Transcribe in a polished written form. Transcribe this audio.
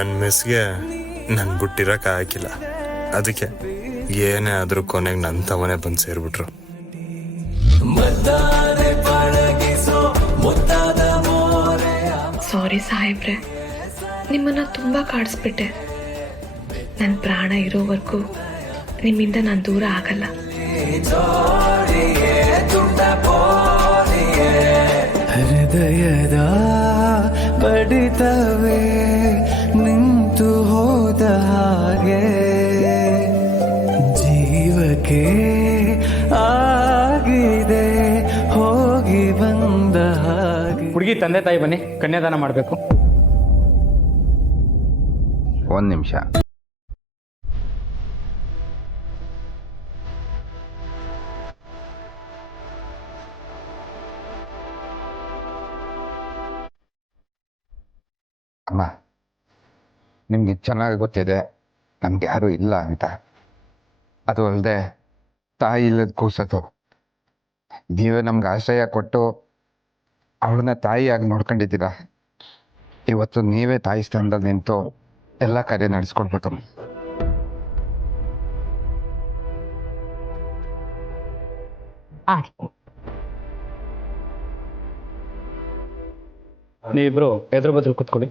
ನನ್ನ ಮಿಸ್ಗೆ ನನ್ ಬಿಟ್ಟಿರಕ್ ಆಗಿಲ್ಲ. ಅದಕ್ಕೆ ಏನೇ ಆದ್ರೂ ಕೊನೆಗೆ ನನ್ನ ತವನೇ ಬಂದು ಸೇರ್ಬಿಟ್ರು. ಸಾರಿ ಸಾಹೇಬ್ರೆ, ನಿಮ್ಮನ್ನ ತುಂಬಾ ಕಾಡಿಸ್ಬಿಟ್ಟೆ. ನನ್ನ ಪ್ರಾಣ ಇರೋವರೆಗೂ ನಿಮ್ಮಿಂದ ನಾನು ದೂರ ಆಗಲ್ಲ. ಹೃದಯದ ಬಡಿತವೇ ನಿಂತು ಹೋದ ಹಾಗೆ, ಜೀವಕ್ಕೆ ಆಗಿದೆ ಹೋಗಿ ಬಂದ ಹಾಗೆ. ಹುಡುಗಿ ತಂದೆ ತಾಯಿ ಬನ್ನಿ, ಕನ್ಯಾದಾನ ಮಾಡಬೇಕು. ಒಂದು ನಿಮಿಷ. ಅಮ್ಮ, ನಿಮ್ಗೆ ಚೆನ್ನಾಗಿ ಗೊತ್ತಿದೆ ನಮ್ಗೆ ಯಾರೂ ಇಲ್ಲ ಅಂತ. ಅದು ಅಲ್ಲದೆ ತಾಯಿ ಇಲ್ಲದ ಕೂಸೋದು. ನೀವೇ ನಮ್ಗೆ ಆಶ್ರಯ ಕೊಟ್ಟು ಅವಳನ್ನ ತಾಯಿಯಾಗಿ ನೋಡ್ಕೊಂಡಿದ್ದೀರ. ಇವತ್ತು ನೀವೇ ತಾಯಿ ಸ್ಥಾನದಲ್ಲಿ ನಿಂತು ಎಲ್ಲ ಕಾರ್ಯ ನಡೆಸ್ಕೊಡ್ಬೇಕು. ನೀವಿಬ್ರು ಎದುರು ಬದ್ರು ಕೂತ್ಕೊಳ್ಳಿ.